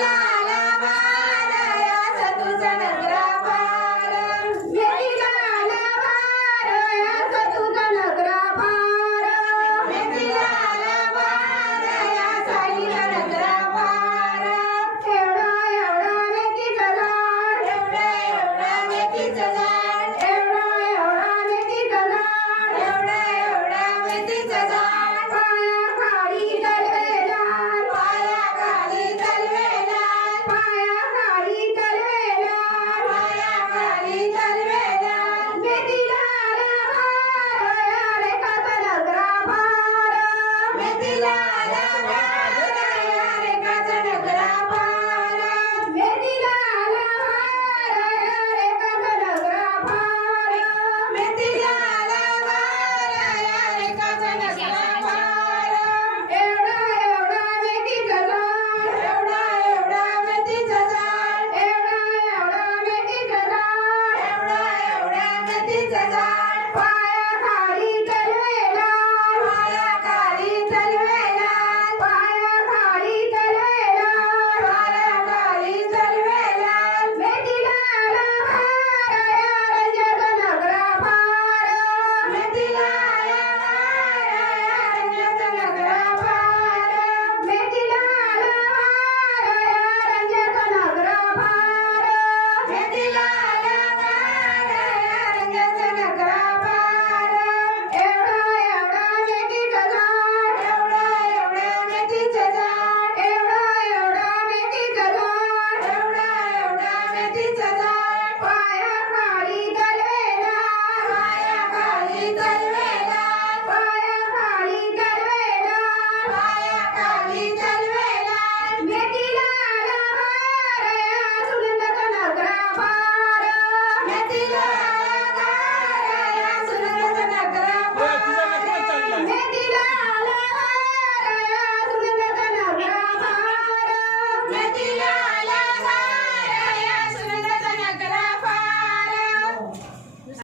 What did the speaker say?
Bye.